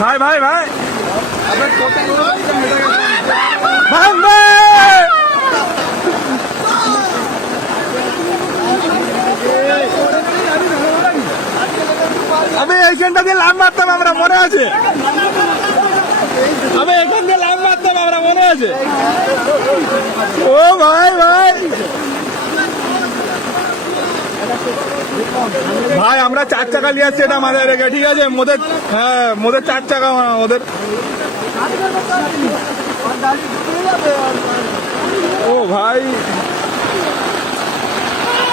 ভাই ভাই ভাই আমি এইখানটা দিয়ে লাভ মারতাম, আমরা মনে আছে। আমি এখান দিয়ে লাভ মারতাম, আমরা মনে আছে। ও ভাই ভাই ভাই, আমরা 4 চাকা নিয়ে আসছি, এটা মাথায় রেখে, ঠিক আছে? মোদের, হ্যাঁ মোদের 4 চাকা, ওদের। ও ভাই